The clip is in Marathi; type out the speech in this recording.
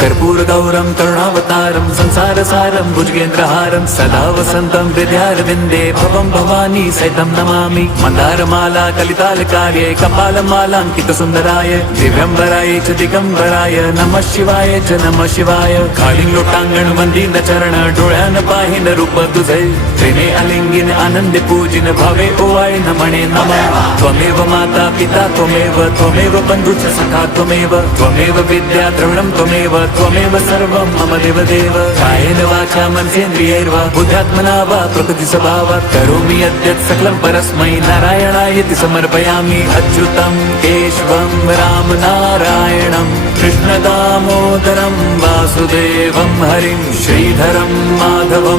कर्पूरगौरं करुणावतारं संसारसारं भुजगेन्द्रहारं सदा वसन्तं हृदयारविन्दे भवं भवानी सहितं नमामि। मन्दारमाला कलितालकार्ये कपालमालाङ्कितसुन्दराय दिव्यम्बराय च दिगम्बराय नमः शिवाय च नमः शिवाय। कालिंग लोटांगण वंदीन चरण डोळ्यान पाहिन रूप तुझे प्रेमे अलिंगिन आनंदे पूजिन भावे ओवाळे नमणे नमः। त्वमेव माता पिता त्वमेव बन्धुश्च सखा त्वमेव विद्या द्रविणं त्वमेव सर्वं मम देवदेव। कायेन वाचा मनसेन्द्रियैर्वा बुद्ध्यात्मना वा प्रकृतिस्वभावात् करोमि यद्यत् सकलं परस्मै नारायणायति समर्पयामि। अच्युतं केशवं रामनारायणं कृष्णदामोदरं वासुदेवं हरिं श्रीधरं माधवम्।